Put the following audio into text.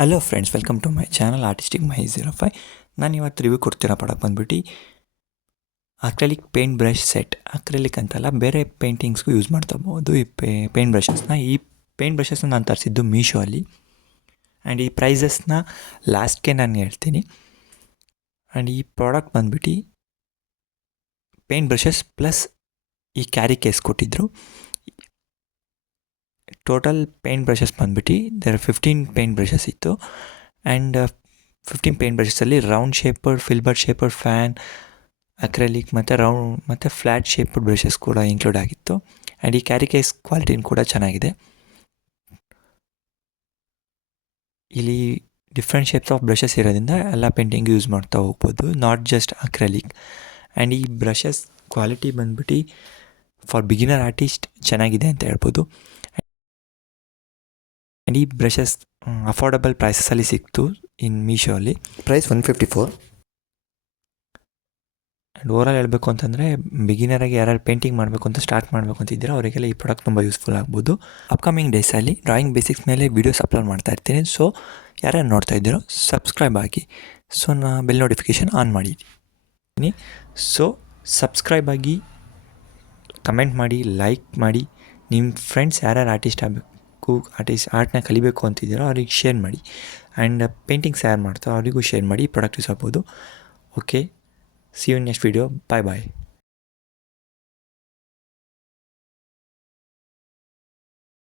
Hello friends, welcome to my channel artistic my 05. ನಾನು ಇವತ್ತು review ಕೊಡ್ತಿರೋ ಪ್ರಾಡಕ್ಟ್ ಬಂದುಬಿಟ್ಟು acrylic paint brush set. Acrylic ಅಂತಲ್ಲ, ಬೇರೆ ಪೇಂಟಿಂಗ್ಸ್ಗೂ ಯೂಸ್ ಮಾಡ್ತಾಬೋದು ಈ ಪೇಂಟ್ ಬ್ರಷಸ್ನ. ಈ ಪೇಂಟ್ ಬ್ರಷಸ್ನ ನಾನು ತರಿಸಿದ್ದು ಮೀಶೋ ಅಲ್ಲಿ. ಆ್ಯಂಡ್ ಈ ಪ್ರೈಸಸ್ನ ಲಾಸ್ಟ್ಗೆ ನಾನು ಹೇಳ್ತೀನಿ. ಆ್ಯಂಡ್ ಈ ಪ್ರಾಡಕ್ಟ್ ಬಂದುಬಿಟ್ಟು ಪೇಂಟ್ ಬ್ರಷಸ್ ಪ್ಲಸ್ ಈ ಕ್ಯಾರಿ ಕೇಸ್ ಕೊಟ್ಟಿದ್ದರು. ಟೋಟಲ್ ಪೇಂಟ್ ಬ್ರಷಸ್ ಬಂದುಬಿಟ್ಟು ದೇರ್ 15 ಪೇಂಟ್ ಬ್ರಷಸ್ ಇತ್ತು. ಆ್ಯಂಡ್ 15 ಪೇಂಟ್ ಬ್ರಷಸಲ್ಲಿ round shaper, filbert shaper, fan, acrylic ಮತ್ತು ರೌಂಡ್ ಮತ್ತು ಫ್ಲ್ಯಾಟ್ ಶೇಪರ್ ಬ್ರಷಸ್ ಕೂಡ ಇನ್ಕ್ಲೂಡ್ ಆಗಿತ್ತು. ಆ್ಯಂಡ್ ಈ ಕ್ಯಾರಿ ಕೇಸ್ ಕ್ವಾಲಿಟಿನೂ ಕೂಡ ಚೆನ್ನಾಗಿದೆ. ಇಲ್ಲಿ ಡಿಫ್ರೆಂಟ್ ಶೇಪ್ಸ್ ಆಫ್ ಬ್ರಷಸ್ ಇರೋದ್ರಿಂದ ಎಲ್ಲ ಪೇಂಟಿಂಗ್ ಯೂಸ್ ಮಾಡ್ತಾ ಹೋಗ್ಬೋದು, ನಾಟ್ ಜಸ್ಟ್ ಅಕ್ರೆಲಿಕ್. ಆ್ಯಂಡ್ ಈ ಬ್ರಷಸ್ ಕ್ವಾಲಿಟಿ ಬಂದುಬಿಟ್ಟು ಫಾರ್ ಬಿಗಿನರ್ ಆರ್ಟಿಸ್ಟ್ ಚೆನ್ನಾಗಿದೆ ಅಂತ ಹೇಳ್ಬೋದು. ಆ್ಯಂಡ್ ಈ ಬ್ರಷಸ್ ಅಫೋರ್ಡಬಲ್ ಪ್ರೈಸಸಲ್ಲಿ ಸಿಕ್ತು ಇನ್ ಮೀಶೋ ಅಲ್ಲಿ. ಪ್ರೈಸ್ 154. ಆ್ಯಂಡ್ ಓವರಾಲ್ ಹೇಳಬೇಕು ಅಂತಂದರೆ, ಬಿಗಿನರಾಗಿ ಯಾರು ಪೇಂಟಿಂಗ್ ಮಾಡಬೇಕು ಅಂತ ಸ್ಟಾರ್ಟ್ ಮಾಡಬೇಕು ಅಂತಿದ್ದೀರೋ ಅವರಿಗೆಲ್ಲ ಈ ಪ್ರಾಡಕ್ಟ್ ತುಂಬ ಯೂಸ್ಫುಲ್ ಆಗ್ಬೋದು. ಅಪ್ಕಮಿಂಗ್ ಡೇಸಲ್ಲಿ ಡ್ರಾಯಿಂಗ್ ಬೇಸಿಕ್ಸ್ ಮೇಲೆ ವೀಡಿಯೋಸ್ ಅಪ್ಲೋಡ್ ಮಾಡ್ತಾ ಇರ್ತೀನಿ. ಸೊ ಯಾರ್ಯಾರು ನೋಡ್ತಾ ಇದ್ದೀರೋ ಸಬ್ಸ್ಕ್ರೈಬ್ ಆಗಿ. ಸೊ ಬೆಲ್ ನೋಟಿಫಿಕೇಷನ್ ಆನ್ ಮಾಡಿದ್ದೀನಿ. ಸೊ ಸಬ್ಸ್ಕ್ರೈಬ್ ಆಗಿ, ಕಮೆಂಟ್ ಮಾಡಿ, ಲೈಕ್ ಮಾಡಿ. ನಿಮ್ಮ ಫ್ರೆಂಡ್ಸ್ ಯಾರ್ಯಾರು ಆರ್ಟಿಸ್ಟ್ ಆಗಬೇಕು, ಆರ್ಟ್ನ ಕಲಿಬೇಕು ಅಂತಿದ್ದೀರೋ ಅವ್ರಿಗೆ ಶೇರ್ ಮಾಡಿ. ಆ್ಯಂಡ್ ಪೇಂಟಿಂಗ್ಸ್ ಯಾರು ಮಾಡ್ತಾರೋ ಅವರಿಗೂ ಶೇರ್ ಮಾಡಿ. ಈ ಪ್ರಾಡಕ್ಟ್ ಯೂಸ್ ಆಗ್ಬೋದು. Okay, see you in next video. Bye bye.